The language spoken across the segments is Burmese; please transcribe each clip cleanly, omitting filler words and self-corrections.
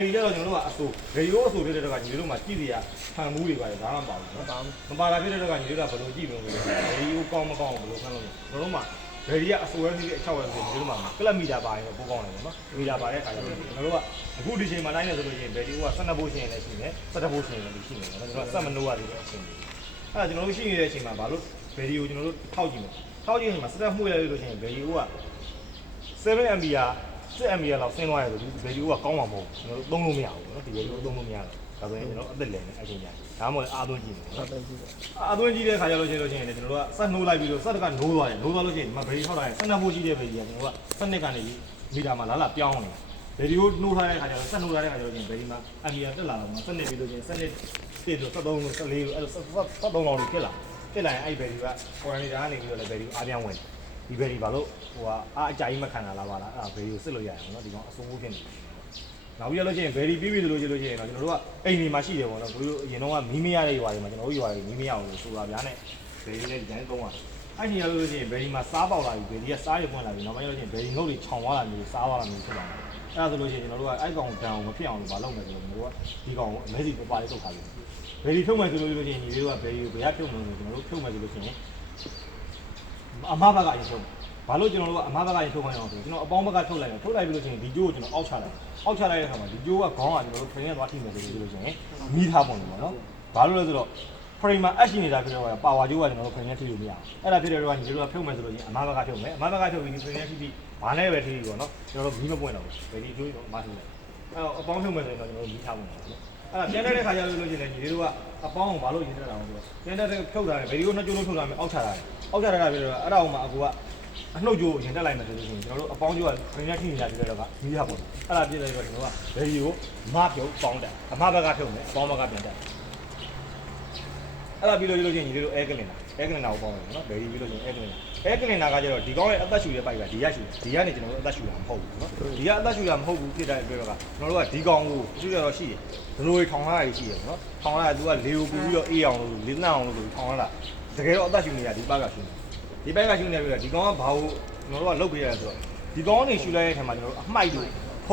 ဒီကြတော့ကျွန်တော်တို့ကအဆိုရေရိုးအဆိုတွေတော့ကညီတို့မှကြည့်ရဖန်မှုတွေပါတယ်ဒါမှမပါဘူးနော်မပါတာဖြစ်တဲ့တော့ကညီတို့ကဘယ်လိုကြည့်မလို့ရေရိုးကောင်းမကောင်းဘယ်လိုဖန်လို့ကျွန်တော်တို့မှရေရီကအဆိုရဲဖြစ်တဲ့အချောက်ရဲဖြစ်ညီတို့မှကလပ်မီတာပါရင်ပိုကောင်းတယ်ပေါ့နော်မီတာပါတဲ့အခါကျတော့ကျွန်တော်တို့ကအခုဒီချိန်မှာတိုင်းနေဆိုလို့ရှိရင်ဘယ်ဒီက12ဘိုးရှင်လည်းရှိတယ်17ဘိုးရှင်လည်းရှိနေတယ်နော်ကျွန်တော်ကစက်မနိုးရသေးတဲ့အချိန်အဲ့ဒါကျွန်တော်တို့ရှိနေတဲ့အချိန်မှာဘာလို့ဗီဒီယိုကျွန်တော်တို့ထောက်ကြည့်မယ်ထောက်ကြည့်ရင်မှာစက်မှုရလို့ရှိရင်ဗီဒီယိုက7 MB စစ်အမီရလောက်ဆင်းသွားရဆိုဒီဗီဒီယိုကကောင်းမှာမဟုတ်ဘူးကျွန်တော်တို့သုံးလို့မရဘူးเนาะဒီဗီဒီယိုသုံးလို့မရတော့ဒါဆိုရင်ကျွန်တော်အသက်လည်းနဲ့အချိန်ကြာဒါမှမဟုတ်အာသွင်းကြည့်တယ်เนาะအာသွင်းကြည့်တဲ့ခါကျလို့ရှိရင်ကျွန်တော်တို့ကစက်နှိုးလိုက်ပြီးတော့စက်ကနိုးသွားတယ်နိုးသွားလို့ရှိရင်ဒီမှာဗီဒီယိုထောက်ထားရင်12ဖို့ရှိတဲ့ဗီဒီယိုကကျွန်တော်တို့ကစနစ်ကနေပြီးမီတာမှာလာပြောင်းနေဗီဒီယိုနှိုးထားတဲ့ခါကျတော့စက်နှိုးထားတဲ့ခါကျတော့ဗီဒီယိုမှာအမီရတက်လာတော့စနစ်ပြီးလို့ရှိရင်စနစ်ပြည့်လို့73လို့14လို့အဲ့လို73လောက်ဖြစ်လာရင်အဲ့ဗီဒီယိုကပေါ်နေတာကနေပြီးတော့လည်းဗီဒီယိုအားပြောင်းဝင်ဒီဗီဒီဘာလို့ဟိုကအကြိုက်မခံတာလားပါလားအဲ့ဗီဒီယိုစစ်လို့ရတယ်နော်ဒီကောင်အဆုံးဖို့ဖြစ်နေနောက်ပြီးလို့ရှိရင်ဗီဒီပြီးပြီလို့ရှိရင်တော့ကျွန်တော်တို့ကအိမ်ဒီမှာရှိတယ်ပေါ့နော်ဘယ်လိုအရင်တော့ကမီးမရတဲ့ရွာတွေမှာကျွန်တော်တို့ရွာတွေမီးမရအောင်လို့ဆိုတာဗျာနဲ့ဗီဒီနဲ့ဒီတိုင်းသုံးရတယ်အဲ့ဒီရလို့ရှိရင်ဗီဒီမှာစားပေါက်လာပြီဗီဒီကစားရပွင့်လာပြီနောက်ပိုင်းလို့ရှိရင်ဗီဒီငုတ်တွေခြောင်သွားတာမျိုးစားသွားတာမျိုးဖြစ်လာတယ်အဲ့ဒါဆိုလို့ရှိရင်ကျွန်တော်တို့ကအဲ့ကောင်တန်အောင်မဖြစ်အောင်လို့မလုပ်နဲ့ဆိုတော့ကျွန်တော်တို့ကဒီကောင်အမဲစီပပလေးတုတ်ထားပြီဗီဒီထုတ်မယ်ဆိုလို့ရှိရင်ညီလေးတို့ကဗီဒီဘယ်ရဖြုတ်မယ်ဆိုကျွန်တော်တို့ဖြုတ်မယ်ဆိုလို့ရှိရင်အမဘကအရင်ထုတ်ဘာလို့ကျွန်တော်တို့ကအမဘကရင်ထုတ်ခိုင်းအောင်ဆိုကျွန်တော်အပေါင်းဘကထုတ်လိုက်ပြီးလို့ရှိရင်ဒီကျိုးကိုကျွန်တော်အောက်ချလိုက်တဲ့အခါမှာဒီကျိုးကခေါင်းကကျွန်တော်တို့ဖရင်နဲ့သွားထိမယ်ဆိုလို့ရှိရင်မီးထားပုံတယ်ပေါ့နော်ဘာလို့လဲဆိုတော့ frame မှာအရှိနေတာဖြစ်တော့ပါဝါကျိုးကကျွန်တော်တို့ဖရင်နဲ့ထိလို့မရအောင်အဲ့ဒါဖြစ်တဲ့တော့ညီတို့ကဖြုတ်မယ်ဆိုလို့ရှိရင်အမဘကဖြုတ်မယ်အမဘကဖြုတ်ပြီးဖရင်နဲ့ထိပြီးဘာနဲ့ပဲထိပြီးပေါ့နော်ကျွန်တော်တို့မီးမပွင့်တော့ဘူးဗေဒီကျိုးတော့မထိဘူးအဲ့တော့အပေါင်းဖြုတ်မယ်ဆိုရင်တော့ကျွန်တော်တို့မီးထားပုံတယ်နော်အဲ့ဒါပြန်တဲ့ခါကျလို့ရှိရင်ညီတို့ကအပေါင်းကိုဘာလို့ရင်းတက်တာအောင်ဆိုတော့ပြန်တဲ့ဖြုတ်တာလေဗီဒီယိုနှစ်ကျိုးလုံးဖြုတ်တာမယ်အောက်ချတာဖြစ်တော့အဲ့ဒါအောင်မှာအကူကအနှုတ်ကြိုးရင်တက်လိုက်မယ်ဆိုလို့ရှိရင်ကျွန်တော်တို့အပေါင်းကြိုးကခရင်းရထိနေတာဖြစ်တော့ကမီးရပေါ့အဲ့ဒါပြည့်လိုက်တော့ကျွန်တော်ကဗီဒီယိုမပြုတ်ပေါင်းတက်အမဘက်ကဖြုတ်မယ်အပေါင်းဘက်ကပြန်တက်အဲ့ဒါပြီးလို့ရှိရင်ညီလေးတို့အဲကလင်နာကိုပေါင်းတယ်နော်ဗီဒီပြီးလို့ရှိရင်အဲကလင်နာကကျတော့ဒီကောင်းရဲ့အသက်ရှူတဲ့ပိုက်ကဒီရရှူဒီကနေကျွန်တော်တို့အသက်ရှူတာမဟုတ်ဘူးနော်ဒီကအသက်ရှူတာမဟုတ်ဘူးဖြစ်တဲ့အတွက်ကကျွန်တော်တို့ကဒီကောင်းကိုရှူရတော့ရှိတယ်ဒလိုတွေထောင်ထားရရှိတယ်နော်ထောင်ထားရသူကလေကိုပူပြီးတော့အေးအောင်လို့လေးနှံ့အောင်လို့ဆိုထောင်ထားတာတကယ်တော့အသက်ရှူနေတာဒီဘက်ကရှူဒီဘက်ကရှူနေပြီတော့ဒီကောင်ကဘာလို့ကျွန်တော်တို့ကလုတ်ပေးရလဲဆိုတော့ဒီကောင်ကနေရှူလိုက်တဲ့အခါမှာကျွန်တော်တို့အမိုက်တို့ဖ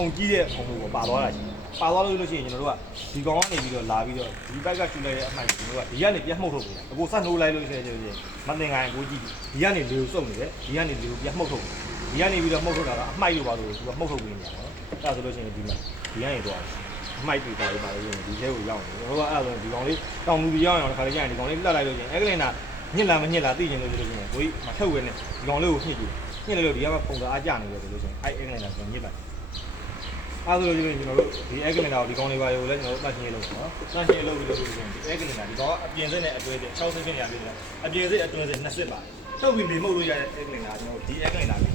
ုံကြီးတဲ့ဖုံတို့ပါသွားတာရှိပါသွားလို့ရှိရင်ကျွန်တော်တို့ကဒီကောင်ကနေပြီးတော့လာပြီးတော့ဒီဘက်ကရှူလိုက်တဲ့အမိုက်ကျွန်တော်တို့ကဒီကနေပြတ်မှုတ်ထုတ်ပေးတယ်အကိုဆက်နှိုးလိုက်လို့ရှိရင်မတင်ကိုင်းကိုကြည့်ဒီကနေလေကိုစုပ်နေတယ်ဒီကနေလေကိုပြတ်မှုတ်ထုတ်ဒီကနေပြီးတော့မှုတ်ထုတ်တာကအမိုက်တို့ပါလို့သူကမှုတ်ထုတ်ပေးနေတာနော်အဲ့ဒါဆိုလို့ရှိရင်ဒီမှာဒီကနေတော့အမိုက်တွေပါလို့ဒီထဲကိုရောက်နေကျွန်တော်တို့ကအဲ့ဒါဆိုဒီကောင်လေးတောင်လူကြီးရောက်အောင်ခါလေးကျရင်ဒီကောင်လေးလှက်လိုက်လို့ရှိရင်အဲကလင်နာညစ်လားမညစ်လားသိကျင်လို့ဆိုလို့ရှိရင်ကိုကြီးမထုတ်ဝဲနဲ့ဒီကောင်လေးကိုညှစ်ကြည့်ညှစ်လို့ဒီကမှပုံစံအားကျနေတယ်ဆိုလို့ရှိရင်အဲကလင်နာဆိုညစ်လိုက်အားဆိုလို့ရှိရင်ကျွန်တော်တို့ဒီအဲကလင်နာကိုဒီကောင်လေးပါရိုလည်းကျွန်တော်တို့တတ်ရှင်းလုပ်ပါနော်တတ်ရှင်းလုပ်ပြီးလို့ရှိရင်ဒီအဲကလင်နာဒီကောင်အပြင်စစ်နဲ့အတွဲစစ်60စစ်နေရပြီလေအပြင်စစ်အတွဲစစ်20ပါထုတ်ပြီးလေမှုတ်လို့ရတဲ့အဲကလင်နာကျွန်တော်ဒီအဲကလင်နာလေ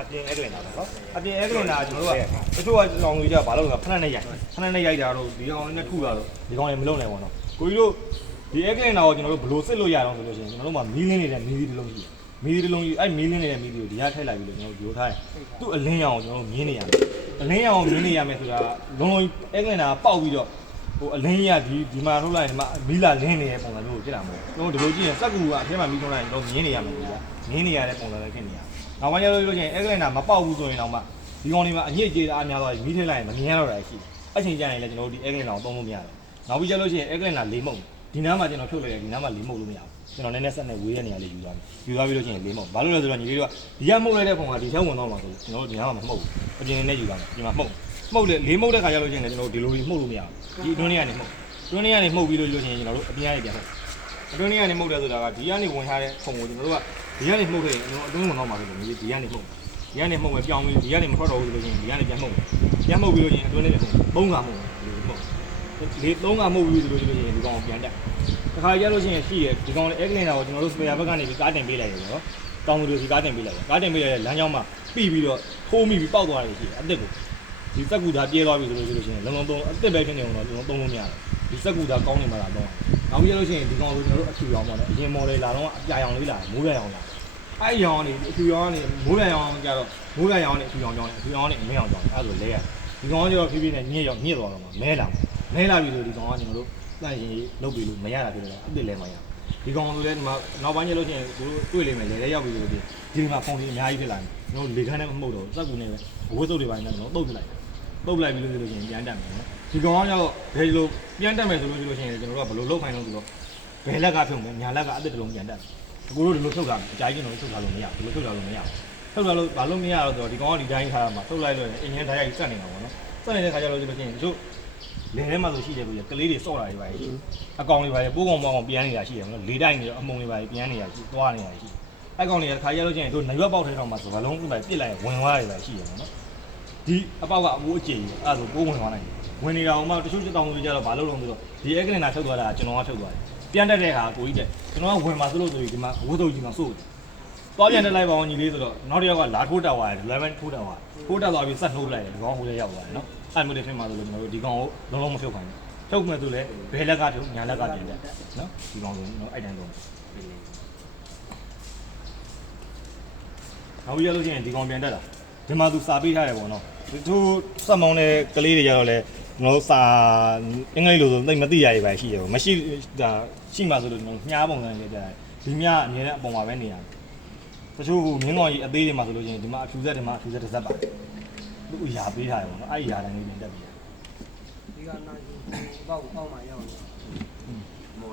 းအပြင်အဲကလင်နာပါနော်အပြင်အဲကလင်နာကျွန်တော်တို့ကတချို့ကလောင်ကြီးကြဘာလို့လဲဖက်နဲ့ရိုက်တာတော့ဒီကောင်လေးနဲ့ထုတာတော့ဒီကောင်လေးမလုံနိုင်ပါတော့ကိုကြီးတို့ဒီအဲကလင်နာကိုကျွန်တော်တို့ဘလို့စစ်လို့ရအောင်ဆိုလို့ရှိရင်ကျွန်တော်တို့မှာမီးလင်းနေတဲ့မီးတစ်လုံးကြီးအဲ့မီးလင်းနေတဲ့မီးတွေကိုဒီကထည့်လိုက်ပြီးတော့ကျွန်တော်တို့ထားတယ်သူ့အလင်းရောင်ကိုကျွန်တော်တို့မြင်းနေရမယ်အလင်းရောင်ကိုမြင်းနေရမယ်ဆိုတာလုံးလုံးအဲကလင်နာပေါက်ပြီးတော့ဟိုအလင်းကြီးကဒီမှာထုတ်လိုက်ရင်ဒီမှာမီးလာလင်းနေတဲ့ပုံစံမျိုးကိုဖြစ်တာမဟုတ်ဘူးကျွန်တော်ဒီလိုကြည့်ရင်စက်ကူကအထဲမှာမီးထုတ်လိုက်ရင်တော့မြင်းနေရမယ်ကွာမြင်းနေရတဲ့ပုံစံလည်းဖြစ်နေရနောက်ပိုင်းကျလို့ရှိရင်အဲကလင်နာမပေါက်ဘူးဆိုရင်တော့မှဒီကောင်လေးမှာအညစ်အကြေးအားများသွားပြီးမီးထည့်လိုက်ရင်မမြင်ရတော့တာရှိအချိန်ကျရင်လည်းကျွန်တော်တို့ဒီအဲကလင်နာကိုသုံးလို့မရတယ်နောက်ပြီးကျလို့ရှိရင်အဲကလင်နာလေးမုံဒီနားမှာကျွန်တော်ဖြုတ်လိုက်ရင်ဒီနားမှာလေးမုံလို့မရဘူးကျွန်တော်နည်းနည်းဆက်နေဝေးတဲ့နေရာလေးယူသွားပြီးလို့ရှိရင်လေးမုံဘာလို့လဲဆိုတော့ညီလေးတို့ကဒီကမှုတ်လိုက်တဲ့ပုံကဒီထဲဝင်တော့မှာဆိုကျွန်တော်တို့ဒီနားမှာမမှုတ်ဘူးအပြင်နဲ့ယူသွားမယ်ဒီမှာမှုတ်လေလေးမှုတ်တဲ့ခါကျလို့ရှိရင်လည်းကျွန်တော်တို့ဒီလိုကြီးမှုတ်လို့မရဘူးဒီအတွင်းထဲကနေမှုတ်ပြီးလို့ရှိရင်ကျွန်တော်တို့အပြင်ကနေပြန်မှုတ်အတွင်းထဲကနေမှုတ်တယ်ဆိုတာကဒီကနေဝင်ထားတဲ့ပုံကိုကျွန်တော်တို့ကဒီကနေမှုတ်ခဲ့ရင်ကျွန်တော်အတွင်းဝင်တော့မှာဆိုလို့ဒီကနေမှုတ်ပဲပြောင်းပြီးဒီကနေမထွက်တော့ဘူးဆိုလို့ရှိရင်ဒီကနေပြန်မှုတ်ပြီးလို့ရှိရင်အတွင်းထဲပြန်မှုတ်3ခါမှုတ်လေ3ခါမှုတ်ပြီးဆိုလို့ရှိရင်ဒီကောင်ကိုပြန်တက်တခါရလို့ရှိရင်ရှိရဒီကောင်လေးအဲကလင်နာကိုကျွန်တော်တို့စပယ်ယာဘက်ကနေပြီးကားတင်ပေးလိုက်ရတယ်နော်တောင်သူတို့ဒီကားတင်ပေးလိုက်တယ်လမ်းကြောင်းမှာပြီးပြီးတော့ထိုးမိပြီးပေါက်သွားတယ်ရှိအသက်ကိုဒီစက်ကူသားပြဲသွားပြီဆိုလို့ရှိရင်လုံးလုံးအသက်ပဲဖြစ်နေအောင်တော့လုံးသုံးလို့မရတယ်ဒီစက်ကူသားကောင်းနေမှာလားတော့နောက်ပြီးရလို့ရှိရင်ဒီကောင်ကိုကျွန်တော်တို့အဖြူရောင်ပေါ့နော်အရင် model လာတော့အပြာရောင်လေးလာမိုးရရောင်လာအဲ့ရောင်နေအဖြူရောင်နေမိုးရရောင်ကြတော့မိုးရရောင်နေအဖြူရောင်ကြောင်းနေအဖြူရောင်နေအမဲရောင်ကြောင်းအဲ့ဒါဆိုလဲရဒီကောင်ကကျတော့ဖြည်းဖြည်းနဲ့ညစ်သွားတော့မှာမဲလာပြီဆိုဒီကောင်ကကျွန်တော်တို့တန့်ရင်လုပ်ပြီးလို့မရတာဖြစ်တော့အစ်စ်လဲမရဒီကောင်ဆိုလဲဒီမှာနောက်ပိုင်းကျလို့ရှိရင်တို့တွေ့လိမ့်မယ်လေရောက်ပြီလို့ဒီမှာဖုန်းကြီးအများကြီးဖြစ်လာတယ်ကျွန်တော်လေခမ်းနဲ့မမှုတ်တော့စက်ကူနဲ့ပဲအဝတ်စုပ်တွေပိုင်းနဲ့ကျွန်တော်တုတ်ပြလိုက် ပုတ်လိုက်ပြီးလို့ဆိုလို့ရှိရင်ပြန်တက်မယ်နော်ဒီကောင်ကတော့ဘယ်လိုပြန်တက်မယ်ဆိုလို့ရှိရင်ကျွန်တော်တို့ကဘယ်လိုလုပ်ခိုင်းလို့ဆိုတော့ဘယ်လက်ကဖြုတ်မယ်ညာလက်ကအစ်စ်တလုံးပြန်တက်အကိုတို့ဒီလိုဖြုတ်တာအကြိုက်ကျွန်တော်တို့ဖြုတ်ထားလို့မရဘူးဒီလိုဖြုတ်ထားလို့မရဘူးထုတ်လာလို့ဘာလို့မရတော့ဆိုတော့ဒီကောင်ကဒီတိုင်းထားမှာထုတ်လိုက်လို့အင်ဂျင်ဓာတ်ရိုက်စက်နေတာပေါ့နော်စက်နေတဲ့ခါကျတော့ဒီလိုချင်းတို့လင်ထဲမှာဆိုရှိတယ်လို့ကလေးတွေစော့တာတွေပါရှိအကောင်တွေပါပိုးကောင်မောင်းကောင်ပြန်နေတာရှိတယ်နော်လေးတိုင်းနေတော့အမုံတွေပါပြန်နေတာရှိသွားနေတာရှိအဲ့ကောင်တွေကခါကျလို့ချင်းတို့နရွက်ပေါက်ထဲတော့မှစကလုံးပြလိုက်ပြစ်လိုက်ဝင်သွားတယ်ပါရှိတယ်နော်ဒီအပေါက်ကအမိုးအကျဉ်းကြီးအဲ့ဒါဆိုပိုးဝင်သွားနိုင်တယ်ဝင်နေတာအောင်မှတချို့တောင်တွေကြတော့ဘာလို့လုံးဆိုတော့ဒီအက်ကလင်နာထုတ်သွားတာကျွန်တော်ကထုတ်သွားတယ်ပြန်တက်တဲ့ဟာကိုကြီးတက်ကျွန်တော်ကဝင်မှာစလို့ဆိုပြီးဒီမှာဝိုးတုပ်ကြီးမှာစိုးတယ်သွားပြန်တက်လိုက်ပါအောင်ညီလေးဆိုတော့နောက်တစ်ယောက်ကလာထိုးတက်သွားတယ်11ထိုးတက်သွားထိုးတက်သွားပြီးဆက်နှိုးလိုက်တယ်ဒီကောင်ဟိုလည်းရောက်သွားတယ်နော်အဲ့မျိုးတွေဖြစ်မှာဆိုလို့ကျွန်တော်တို့ဒီကောင်ကိုလုံးလုံးမဖြုတ်ခိုင်းဘူးဖြုတ်မှဆိုလဲဘယ်လက်ကဖြုတ်ညာလက်ကပြန်တက်နော်ဒီကောင်ဆိုနော်အဲ့တန်းတော့နောက်ပြီးရလို့ရှိရင်ဒီကောင်ပြန်တက်တာဒီမှာသူစာပေးထားတယ်ပေါ့နော်သူစက်မောင်းတဲ့ကလေးတွေကြတော့လဲကျွန်တော်တို့စာအင်္ဂလိပ်လိုဆိုသိမသိရရပါရှိတယ်မရှိဒါရှိမှဆိုလို့ကျွန်တော်မြားပုံစံလေးတက်တယ်ဒီမြားအမြဲတမ်းအပေါ်မှာပဲနေရတယ်တချို့မင်းကောင်ကြီးအသေးတွေမှာဆိုလို့ရှိရင်ဒီမှာအဖြူဆက်ဒီမှာအဖြူဆက်တစ်စက်ပါသူ့ရာပေးထားတယ်ပေါ့နော်အဲ့ဒီရာတိုင်းလေးတင်တက်ပြီဒီကနာကြီးပေါက်မှာရောက်နေ